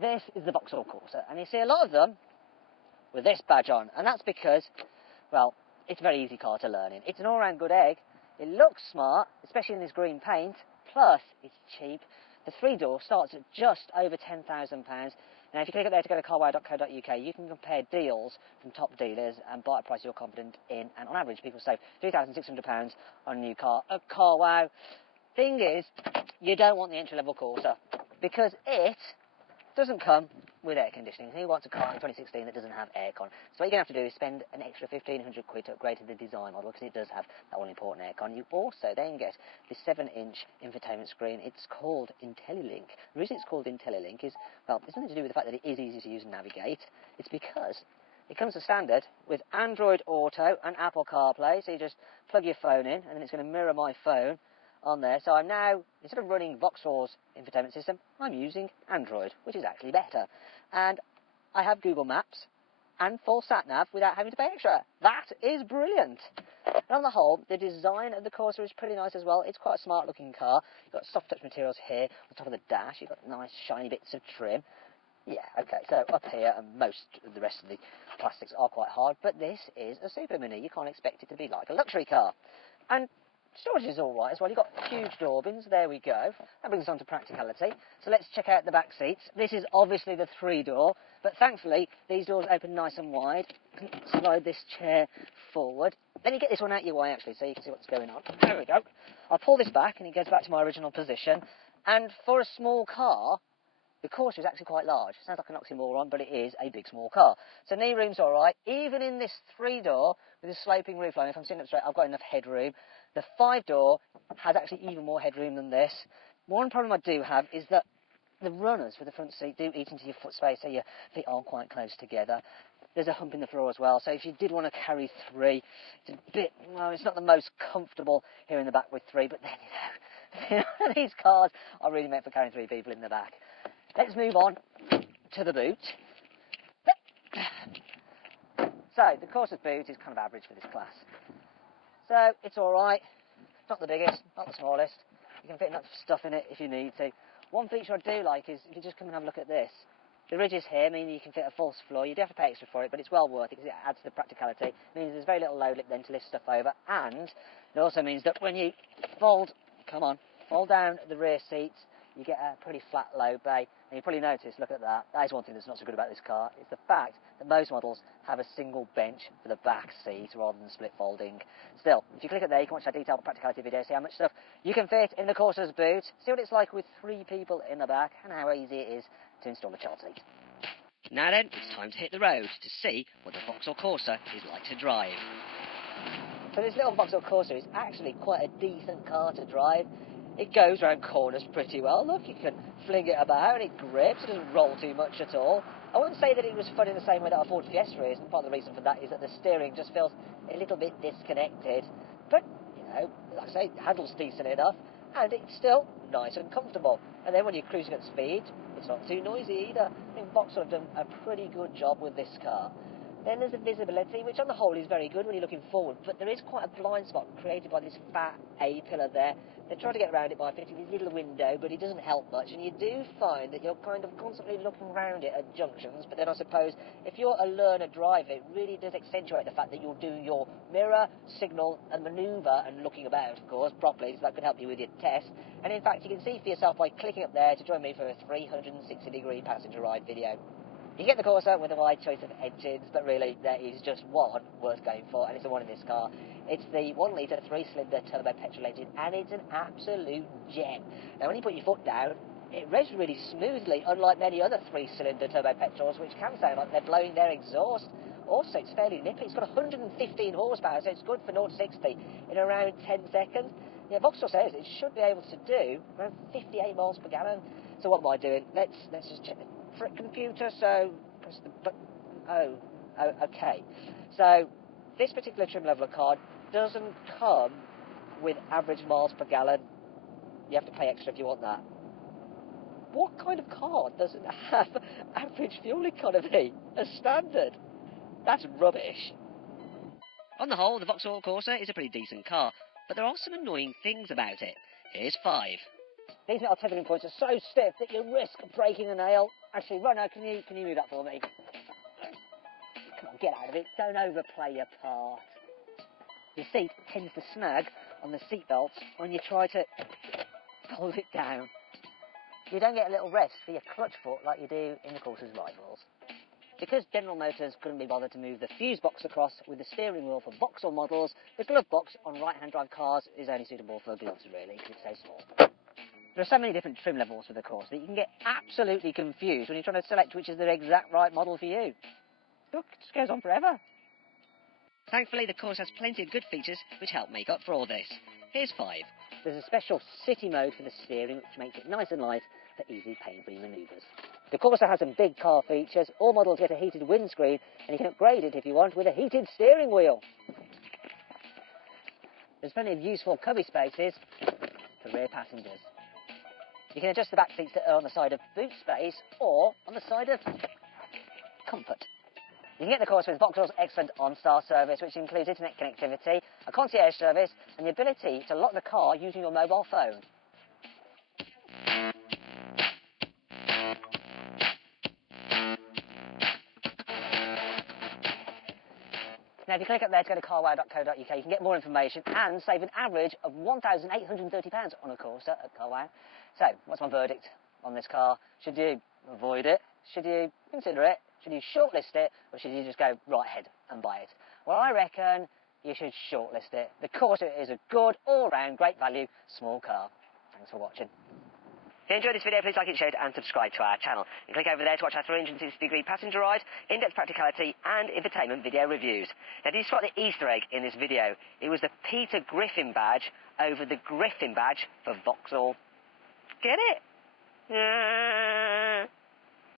this is the Vauxhall Corsa, and you see a lot of them with this badge on, and that's because, well, it's a very easy car to learn in. It's an all-round good egg, it looks smart, especially in this green paint, plus it's cheap. The 3-door starts at just over £10,000. Now, if you click up there to go to carwow.co.uk, you can compare deals from top dealers and buy at a price you're confident in, and on average, people save £3,600 on a new car at Carwow. Thing is, you don't want the entry-level Corsa, because it doesn't come with air conditioning. Who wants a car in 2016 that doesn't have aircon? So what you're going to have to do is spend an extra £1,500 to upgrade to the design model, because it does have that all-important aircon. You also then get this 7-inch infotainment screen. It's called IntelliLink. The reason it's called IntelliLink is, well, it's nothing to do with the fact that it is easy to use and navigate. It's because it comes as standard with Android Auto and Apple CarPlay, so you just plug your phone in, and then it's going to mirror my phone on there. So I'm now, instead of running Vauxhall's infotainment system, I'm using Android, which is actually better. And I have Google Maps and full sat-nav without having to pay extra. That is brilliant. And on the whole, the design of the Corsa is pretty nice as well. It's quite a smart-looking car. You've got soft touch materials here on the top of the dash. You've got nice shiny bits of trim. Yeah, okay, so up here, and most of the rest of the plastics are quite hard, but this is a Super Mini. You can't expect it to be like a luxury car. And storage is all right as well. You've got huge door bins. There we go. That brings us on to practicality. So let's check out the back seats. This is obviously the 3-door, but thankfully these doors open nice and wide. Slide this chair forward. Let me get this one out your way, actually, so you can see what's going on. There we go. I'll pull this back, and it goes back to my original position. And for a small car, the Corsa is actually quite large. Sounds like an oxymoron, but it is a big, small car. So knee room's all right. Even in this 3-door with a sloping roofline, if I'm sitting up straight, I've got enough headroom. The 5-door has actually even more headroom than this. One problem I do have is that the runners for the front seat do eat into your foot space, so your feet aren't quite close together. There's a hump in the floor as well, so if you did want to carry 3, it's a bit, well, it's not the most comfortable here in the back with 3, but then, you know, these cars are really meant for carrying 3 people in the back. Let's move on to the boot. So, the Corsa's boot is kind of average for this class. So, it's alright. Not the biggest, not the smallest. You can fit enough stuff in it if you need to. One feature I do like is, if you just come and have a look at this, the ridges here mean you can fit a false floor. You do have to pay extra for it, but it's well worth it because it adds to the practicality. It means there's very little load lip then to lift stuff over, and it also means that when you fold down the rear seats, you get a pretty flat low bay. And you probably notice, look at that, that is one thing that's not so good about this car, is the fact that most models have a single bench for the back seat rather than split folding. Still, if you click it there, you can watch our detailed practicality video, see how much stuff you can fit in the Corsa's boot, see what it's like with 3 people in the back, and how easy it is to install a child seat. Now then, it's time to hit the road to see what the Vauxhall Corsa is like to drive. So this little Vauxhall Corsa is actually quite a decent car to drive. It goes round corners pretty well. Look, you can fling it about, it grips, it doesn't roll too much at all. I wouldn't say that it was fun in the same way that a Ford Fiesta is, and part of the reason for that is that the steering just feels a little bit disconnected. But, you know, like I say, it handles decent enough, and it's still nice and comfortable. And then when you're cruising at speed, it's not too noisy either. I think Vauxhall have done a pretty good job with this car. Then there's the visibility, which on the whole is very good when you're looking forward, but there is quite a blind spot created by this fat A-pillar there. They try to get around it by fitting this little window, but it doesn't help much, and you do find that you're kind of constantly looking around it at junctions, but then I suppose if you're a learner driver, it really does accentuate the fact that you're doing your mirror, signal, and manoeuvre, and looking about, of course, properly, so that could help you with your test. And in fact, you can see for yourself by clicking up there to join me for a 360-degree passenger ride video. You get the Corsa with a wide choice of engines, but really there is just one worth going for, and it's the one in this car. It's the 1-litre 3-cylinder turbo petrol engine, and it's an absolute gem. Now when you put your foot down, it revs really smoothly, unlike many other 3-cylinder turbo petrols, which can sound like they're blowing their exhaust. Also, it's fairly nippy. It's got 115 horsepower, so it's good for 0 to 60 in around 10 seconds. Yeah, Vauxhall says it should be able to do around 58 miles per gallon. So what am I doing? Let's just check the frick computer. So press the button. Okay. So this particular trim level of car doesn't come with average miles per gallon. You have to pay extra if you want that. What kind of car doesn't have average fuel economy as standard? That's rubbish. On the whole, the Vauxhall Corsa is a pretty decent car, but there are some annoying things about it. Here's 5. These metal tethering points are so stiff that you risk breaking a nail. Actually, Runner, can you move that for me? Come on, get out of it. Don't overplay your part. Your seat tends to snag on the seat belts when you try to hold it down. You don't get a little rest for your clutch foot like you do in the Corsa's rivals. Because General Motors couldn't be bothered to move the fuse box across with the steering wheel for Vauxhall models, the glove box on right-hand drive cars is only suitable for gloves, really, because it's so small. There are so many different trim levels for the Corsa that you can get absolutely confused when you're trying to select which is the exact right model for you. Look, it just goes on forever. Thankfully, the Corsa has plenty of good features which help make up for all this. Here's 5. There's a special city mode for the steering, which makes it nice and light for easy pain-free manoeuvres. The Corsa has some big car features. All models get a heated windscreen, and you can upgrade it if you want with a heated steering wheel. There's plenty of useful cubby spaces for rear passengers. You can adjust the back seats to err on the side of boot space or on the side of comfort. You can get the Corsa with Vauxhall's excellent OnStar service, which includes internet connectivity, a concierge service, and the ability to lock the car using your mobile phone. Now, if you click up there to go to carwow.co.uk, you can get more information and save an average of £1,830 on a Corsa at Carwow. So, what's my verdict on this car? Should you avoid it? Should you consider it? Should you shortlist it? Or should you just go right ahead and buy it? Well, I reckon you should shortlist it. The Corsa is a good, all-round, great value, small car. Thanks for watching. If you enjoyed this video, please like it, share it, and subscribe to our channel. You can click over there to watch our 360-degree passenger ride, in-depth practicality, and infotainment video reviews. Now, did you spot the Easter egg in this video? It was the Peter Griffin badge over the Griffin badge for Vauxhall. Get it?